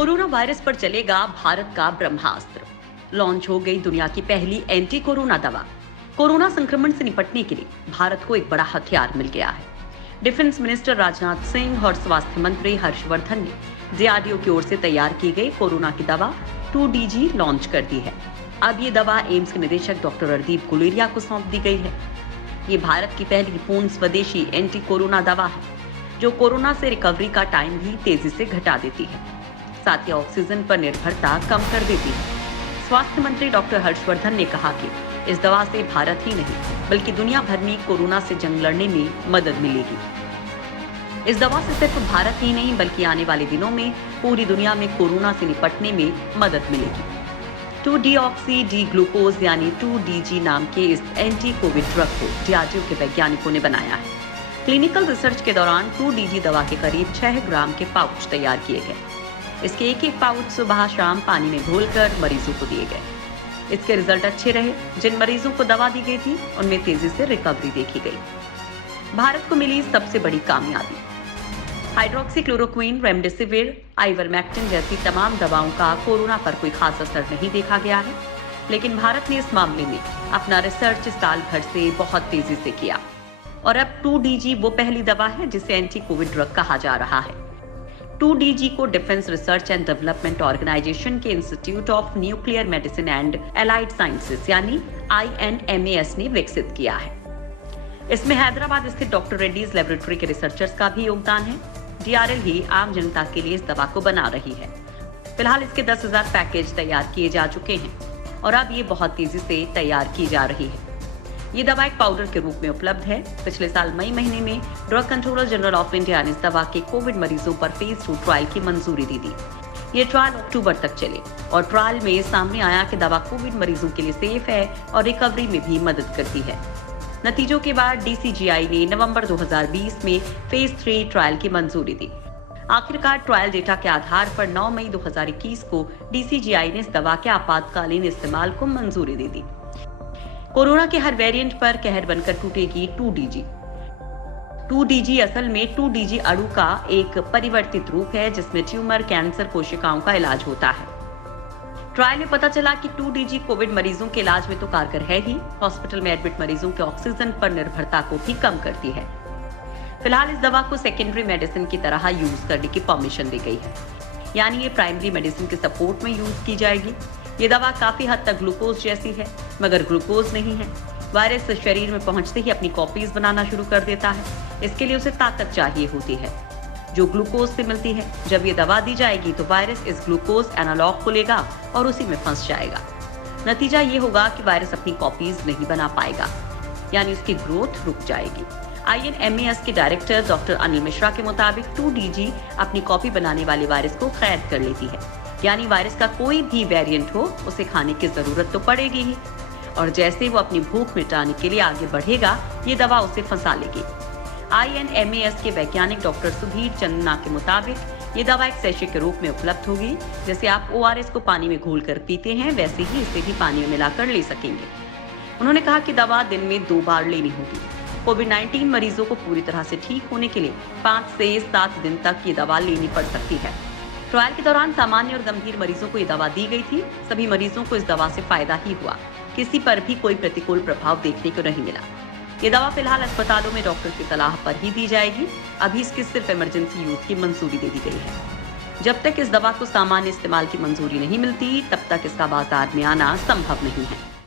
Corona virus पर चलेगा भारत का ब्रह्मास्त्र। लॉन्च हो गई दुनिया की पहली एंटी कोरोना दवा। कोरोना संक्रमण से निपटने के लिए भारत को एक बड़ा हथियार मिल गया है। डिफेंस मिनिस्टर राजनाथ सिंह और स्वास्थ्य मंत्री हर्षवर्धन ने डीआरडीओ की ओर से तैयार की गई कोरोना की दवा 2DG लॉन्च कर दी है। अब ये दवा एम्स के निदेशक डॉक्टर रणदीप गुलेरिया को सौंप दी गई है। ये भारत की पहली पूर्ण स्वदेशी एंटी कोरोना दवा है, जो कोरोना से रिकवरी का टाइम भी तेजी से घटा देती है, साथ ही ऑक्सीजन पर निर्भरता कम कर देती है। स्वास्थ्य मंत्री डॉक्टर हर्षवर्धन ने कहा कि इस दवा से भारत ही नहीं बल्कि दुनिया भर में कोरोना से जंग लड़ने में मदद मिलेगी। इस दवा से सिर्फ भारत ही नहीं बल्कि आने वाले दिनों में पूरी दुनिया में कोरोना से निपटने में मदद मिलेगी। 2-डीऑक्सी डी ग्लूकोज यानी 2DG नाम के इस एंटी कोविड ड्रग को डीआरडीओ के वैज्ञानिकों ने बनाया है। क्लिनिकल रिसर्च के दौरान 2DG दवा के करीब 6 ग्राम के पाउच तैयार किए गए। इसके एक पाउच सुबह शाम पानी में घोलकर मरीजों को दिए गए। इसके रिजल्ट अच्छे रहे। जिन मरीजों को दवा दी गई थी उनमें तेजी से रिकवरी देखी गई। भारत को मिली सबसे बड़ी कामयाबी। हाइड्रोक्सीक्लोरोक्विन, रेमडेसिविर, आइवरमेक्टिन जैसी तमाम दवाओं का कोरोना पर कोई खास असर नहीं देखा गया है, लेकिन भारत ने इस मामले में अपना रिसर्च साल भर से बहुत तेजी से किया और अब 2DG वो पहली दवा है जिसे एंटी कोविड ड्रग कहा जा रहा है। 2DG को defence research and development organisation के institute of nuclear medicine and allied sciences यानी INMAS ने विकसित किया है। इसमें हैदराबाद स्थित डॉक्टर रेड्डीज लेबोरेटरी के रिसर्चर्स का भी योगदान है। DRL ही आम जनता के लिए इस दवा को बना रही है। फिलहाल इसके 10,000 पैकेज तैयार किए जा चुके हैं और अब ये बहुत तेजी से तैयार की जा रही है। ये दवा एक पाउडर के रूप में उपलब्ध है। पिछले साल मई महीने में drug controller general of India ने इस दवा के कोविड मरीजों पर फेज 2 ट्रायल की मंजूरी दी थी। ये ट्रायल अक्टूबर तक चले और ट्रायल में सामने आया कि दवा कोविड मरीजों के लिए सेफ है और रिकवरी में भी मदद करती है। नतीजों के बाद DCGI ने नवंबर 2020 में फेज 3 ट्रायल की मंजूरी दी। आखिरकार ट्रायल डेटा के आधार पर 9 मई 2021 को DCGI ने इस दवा के आपातकालीन इस्तेमाल को मंजूरी दे दी। कोरोना के हर वेरिएंट पर कहर बनकर टूटेगी 2DG। 2DG असल में 2DG अणु का एक परिवर्तित रूप है जिसमें ट्यूमर, कैंसर कोशिकाओं का इलाज होता है। ट्रायल में पता चला कि 2DG कोविड मरीजों के इलाज में तो कारगर है ही, हॉस्पिटल में एडमिट मरीजों के ऑक्सीजन पर निर्भरता को भी कम करती है। फिलहाल इस दवा को सेकेंडरी मेडिसिन की तरह यूज करने की परमिशन दी गई है, यानी ये प्राइमरी मेडिसिन के सपोर्ट में यूज की जाएगी। ये दवा काफी हद तक ग्लूकोज जैसी है, मगर ग्लूकोज नहीं है। वायरस शरीर में पहुंचते ही अपनी कॉपीज बनाना शुरू कर देता है। इसके लिए उसे ताकत चाहिए होती है जो ग्लूकोज से मिलती है। जब ये दवा दी जाएगी तो वायरस इस ग्लूकोज एनालॉग को लेगा और उसी में फंस जाएगा। नतीजा ये होगा कि वायरस अपनी कॉपीज नहीं बना पाएगा, यानी उसकी ग्रोथ रुक जाएगी। INMAS के डायरेक्टर डॉक्टर अनिल मिश्रा के मुताबिक 2DG अपनी कॉपी बनाने वाले वायरस को कैद कर लेती है, यानी वायरस का कोई भी वेरिएंट हो उसे खाने की जरूरत तो पड़ेगी ही, और जैसे वो अपनी भूख मिटाने के लिए आगे बढ़ेगा ये दवा उसे फंसा लेगी। INMAS के वैज्ञानिक डॉक्टर सुधीर चंदना के मुताबिक ये दवा एक सैशे के रूप में उपलब्ध होगी। जैसे आप ORS को पानी में घोलकर पीते हैं वैसे ही इसे भी पानी में मिलाकर ले सकेंगे। उन्होंने कहा कि दवा दिन में 2 बार लेनी होगी। कोविड-19 मरीजों को पूरी तरह से ठीक होने के लिए 5 से 7 दिन तक ये दवा लेनी पड़ सकती है। ट्रायल के दौरान सामान्य और गंभीर मरीजों को ये दवा दी गई थी। सभी मरीजों को इस दवा से फायदा ही हुआ, किसी पर भी कोई प्रतिकूल प्रभाव देखने को नहीं मिला। ये दवा फिलहाल अस्पतालों में डॉक्टर की सलाह पर ही दी जाएगी। अभी इसकी सिर्फ इमरजेंसी यूज की मंजूरी दे दी गई है। जब तक इस दवा को सामान्य इस्तेमाल की मंजूरी नहीं मिलती तब तक इसका बाजार में आना संभव नहीं है।